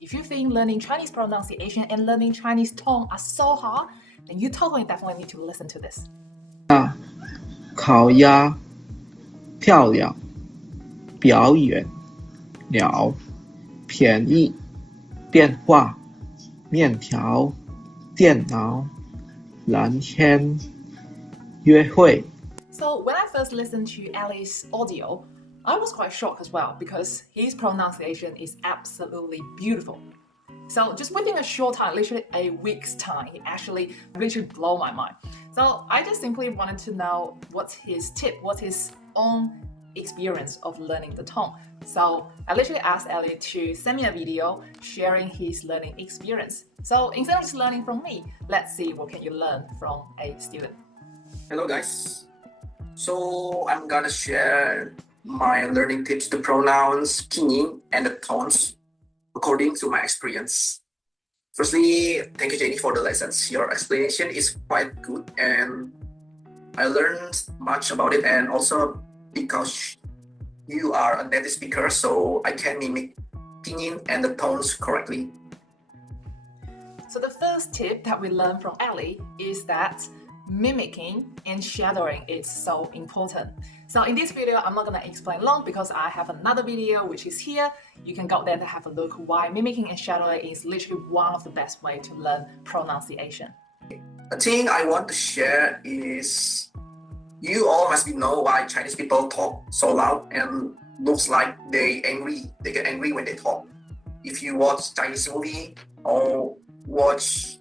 if you think learning Chinese pronunciation and learning Chinese tone are so hard, then you definitely need to listen to this. 烤鸭、漂亮、表演、鸟、便宜、电话、面条、电脑、蓝天、约会。 So when I first listened to Ali's audio, I was quite shocked as well because his pronunciation is absolutely beautiful. So just within a short time, literally a week's time, he actually literally blew my mind. So I just simply wanted to know what's his tip, what's his own experience of learning the tone. So I literally asked Ali to send me a video sharing his learning experience. So instead of just learning from me, let's see what can you learn from a student. Hello guys. So I'm gonna share my learning tips to pronounce pinyin and the tones according to my experience. Firstly, thank you Jenny for the lessons. Your explanation is quite good and I learned much about it, and also because you are a native speaker, so I can mimic pinyin and the tones correctly. So the first tip that we learned from Ali is that mimicking and shadowing is so important. So in this video, I'm not going to explain long because I have another video which is here. You can go there to have a look why mimicking and shadowing is literally one of the best way to learn pronunciation. The thing I want to share is you all must know why Chinese people talk so loud and looks like they get angry when they talk. If you watch Chinese movie or watch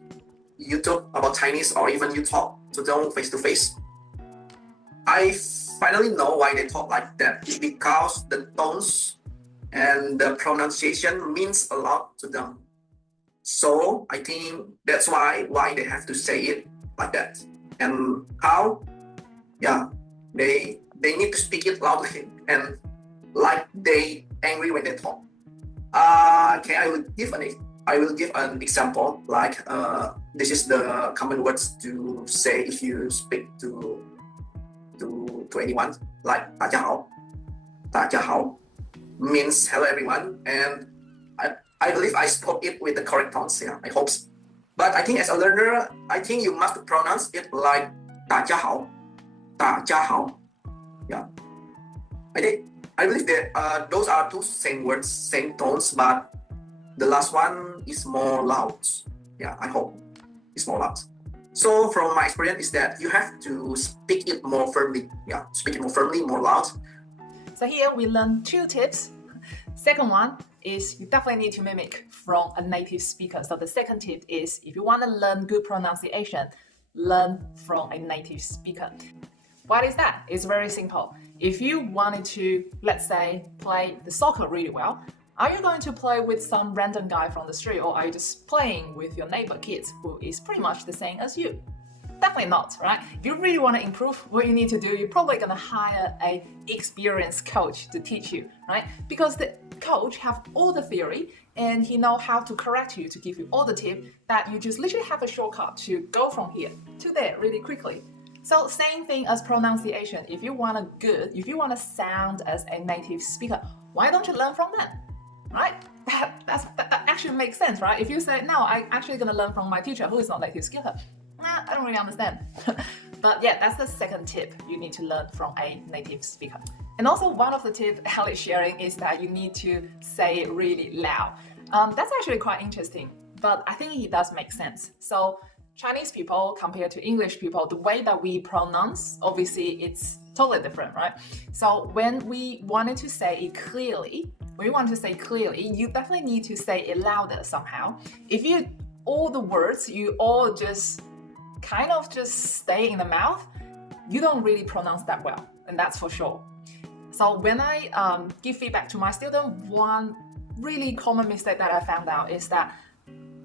YouTube about Chinese, or even you talk to them face to face, I finally know why they talk like that. It's because the tones and the pronunciation means a lot to them. So I think that's why they have to say it like that. And how? Yeah, they need to speak it loudly and like they angry when they talk. Okay, I will give an example. Like this is the common words to say if you speak to anyone. Like 大家好，大家好 means hello everyone, and I believe I spoke it with the correct tones. Yeah, I hope. But I think as a learner, I think you must pronounce it like 大家好，大家好. Yeah, I believe that those are two same words, same tones, but the last one is more loud. Yeah, I hope it's more loud. So from my experience is that you have to speak it more firmly. Yeah, speak it more firmly, more loud. So here we learn two tips. Second one is you definitely need to mimic from a native speaker. So the second tip is if you want to learn good pronunciation, learn from a native speaker. What is that? It's very simple. If you wanted to, let's say, play the soccer really well, are you going to play with some random guy from the street, or are you just playing with your neighbor kids who is pretty much the same as you? Definitely not, right? If you really want to improve, what you need to do, you're probably going to hire an experienced coach to teach you, right? Because the coach have all the theory and he know how to correct you, to give you all the tip that you just literally have a shortcut to go from here to there really quickly. So same thing as pronunciation. If you want to sound as a native speaker, why don't you learn from them? Right? That actually makes sense, right? If you say, no, I'm actually going to learn from my teacher who is not native speaker, I don't really understand. But yeah, that's the second tip. You need to learn from a native speaker. And also one of the tips Ali is sharing is that you need to say it really loud. That's actually quite interesting, but I think it does make sense. So Chinese people compared to English people, the way that we pronounce, obviously it's totally different, right? So when we wanted to say it clearly, you definitely need to say it louder somehow. If you, all the words, you all just kind of just stay in the mouth, you don't really pronounce that well, and that's for sure. So when I give feedback to my student, one really common mistake that I found out is that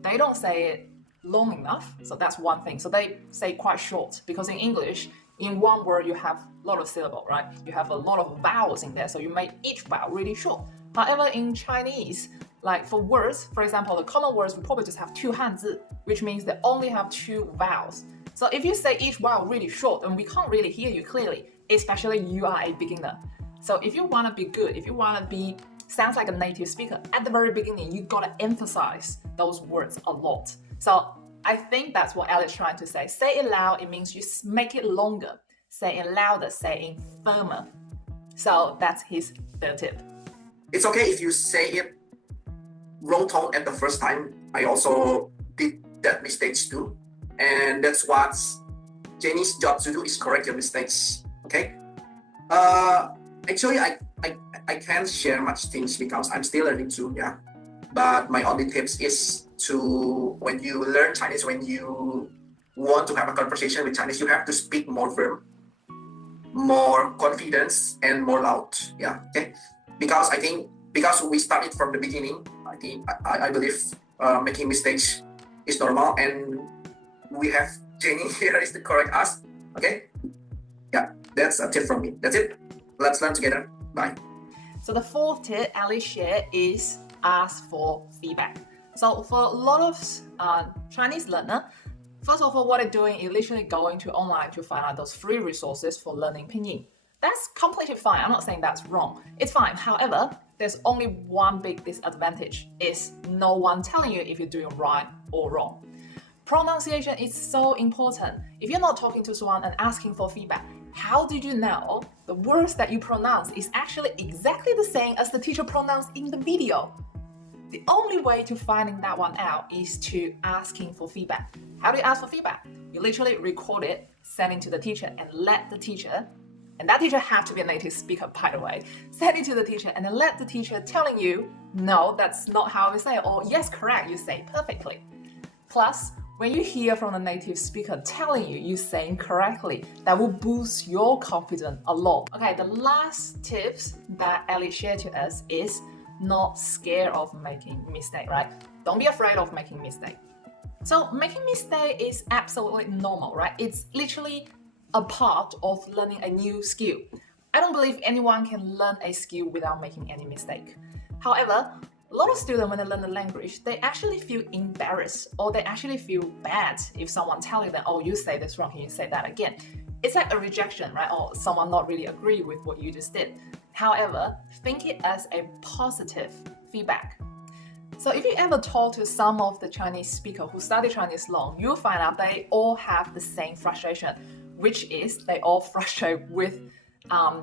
they don't say it long enough. So that's one thing. So they say quite short, because in English, in one word, you have a lot of syllable, right? You have a lot of vowels in there, so you make each vowel really short. However, in Chinese, like for words, for example, the common words, we probably just have 2 汉字, which means they only have 2 vowels. So if you say each vowel really short, then we can't really hear you clearly, especially you are a beginner. So if you want to be good, if you want to be sounds like a native speaker. At the very beginning, you gotta emphasize those words a lot. So I think that's what Ellie's trying to say. Say it loud, it means you make it longer. Say it louder, say it firmer. So that's his third tip. It's okay if you say it wrong tone at the first time. I also did that mistakes too. And that's what Jenny's job to do, is correct your mistakes. Okay? Actually, I can't share much things because I'm still learning too, yeah. But my only tips is to, when you learn Chinese, when you want to have a conversation with Chinese, you have to speak more firm, more confidence, and more loud. Yeah, okay. Because we started from the beginning, I believe making mistakes is normal, and we have Jenny here is to correct us. Okay. Yeah, that's a tip from me. That's it. Let's learn together. Bye. So the fourth tip Ellie shared is ask for feedback. So for a lot of Chinese learner, first of all, what they're doing is literally going to online to find out those free resources for learning pinyin. That's completely fine. I'm not saying that's wrong. It's fine. However, there's only one big disadvantage, is no one telling you if you're doing right or wrong. Pronunciation is so important. If you're not talking to someone and asking for feedback, how did you know the words that you pronounce is actually exactly the same as the teacher pronounced in the video? The only way to finding that one out is to asking for feedback. How do you ask for feedback? You literally record it, send it to the teacher, and let the teacher, and that teacher have to be a native speaker, by the way, send it to the teacher and then let the teacher telling you, no, that's not how we say it, or yes, correct, you say perfectly. Plus, when you hear from a native speaker telling you you're saying correctly, that will boost your confidence a lot. Okay, the last tips that Ellie shared to us is not scared of making mistake, right? Don't be afraid of making mistake. So making mistake is absolutely normal, right? It's literally a part of learning a new skill. I don't believe anyone can learn a skill without making any mistake. However, a lot of students, when they learn the language, they actually feel embarrassed or they actually feel bad if someone telling them, oh, you say this wrong, can you say that again? It's like a rejection, right? Or someone not really agree with what you just did. However, think it as a positive feedback. So if you ever talk to some of the Chinese speakers who study Chinese long, you'll find out they all have the same frustration, which is they all frustrate with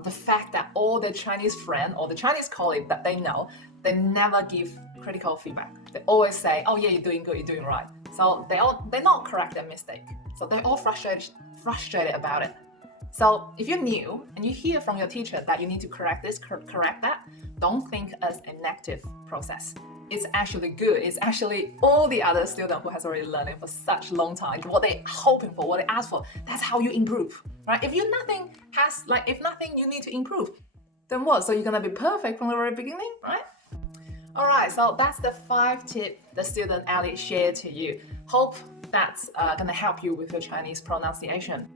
the fact that all the Chinese friend or the Chinese colleague that they know, they never give critical feedback. They always say, oh yeah, you're doing good, you're doing right. So they not correct their mistake. So they're all frustrated about it. So if you're new and you hear from your teacher that you need to correct this, correct that, don't think as a negative process. It's actually good. It's actually all the other students who has already learned it for such a long time, what they're hoping for, what they ask for. That's how you improve, right? If nothing you need to improve, then what? So you're gonna be perfect from the very beginning, right? All right, so that's the 5 tips the student Ellie shared to you. Hope that's gonna help you with your Chinese pronunciation.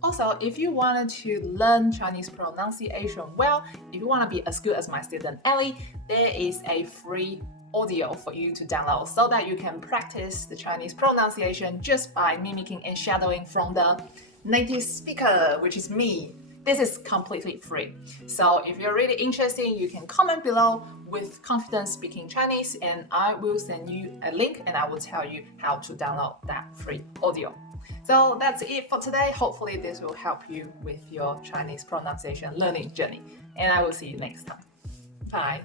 Also, if you wanted to learn Chinese pronunciation well, if you want to be as good as my student Ellie, there is a free audio for you to download so that you can practice the Chinese pronunciation just by mimicking and shadowing from the native speaker, which is me. This is completely free. So if you're really interested, you can comment below with confidence speaking Chinese and I will send you a link and I will tell you how to download that free audio. So that's it for today. Hopefully this will help you with your Chinese pronunciation learning journey. And I will see you next time. Bye.